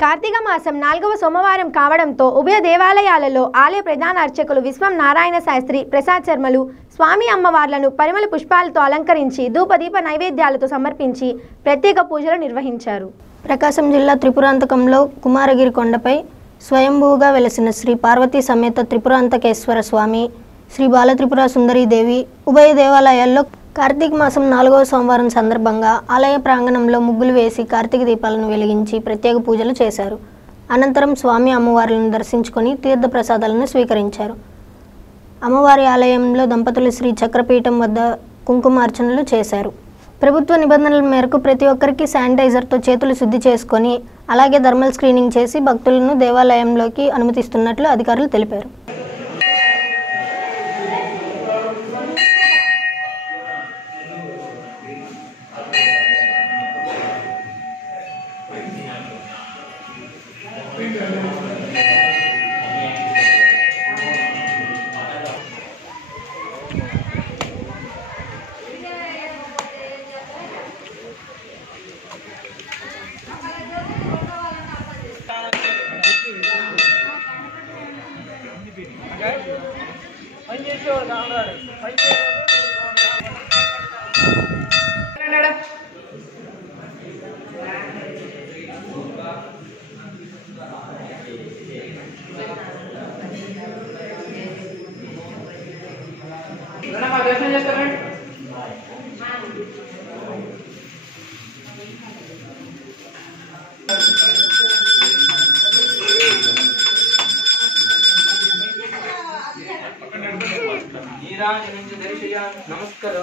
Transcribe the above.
కార్తీక మాసం 4వ సోమవారం కావడంతో ఉభయ దేవాలయాలలో ఆలయ ప్రధాన అర్చకులు విశ్వం నారాయణ శాస్త్రి, ప్రసాద్ శర్మలు స్వామి అమ్మవార్లను పరిమళ పుష్పాలతో అలంకరించి ధూపదీప నైవేద్యాలతో సమర్పించి ప్రత్యేక పూజలు నిర్వహించారు. ప్రకాశం జిల్లా త్రిపురాంతకంలో కుమారగిరి కొండపై స్వయంభూగా వెలసిన శ్రీ పార్వతీ సమేత త్రిపురాంతకేశ్వర స్వామి, శ్రీ బాలత్రిపుర సుందరీదేవి ఉభయ దేవాలయాల్లో కార్తీక మాసం 4వ సోమవారం సందర్భంగా ఆలయ ప్రాంగణంలో ముగ్గులు వేసి కార్తీక దీపాలను వెలిగించి ప్రత్యేక పూజలు చేశారు. అనంతరం స్వామి అమ్మవార్లను దర్శించుకొని తీర్థ ప్రసాదాలను స్వీకరించారు. అమ్మవారి ఆలయంలో దంపతులు శ్రీ చక్రపీఠం వద్ద కుంకుమార్చనలు చేశారు. ప్రభుత్వ నిబంధనల మేరకు ప్రతి ఒక్కరికి శానిటైజర్తో చేతులు శుద్ధి చేసుకొని అలాగే థర్మల్ స్క్రీనింగ్ చేసి భక్తులను దేవాలయంలోకి అనుమతిస్తున్నట్లు అధికారులు తెలిపారు. नमस्कार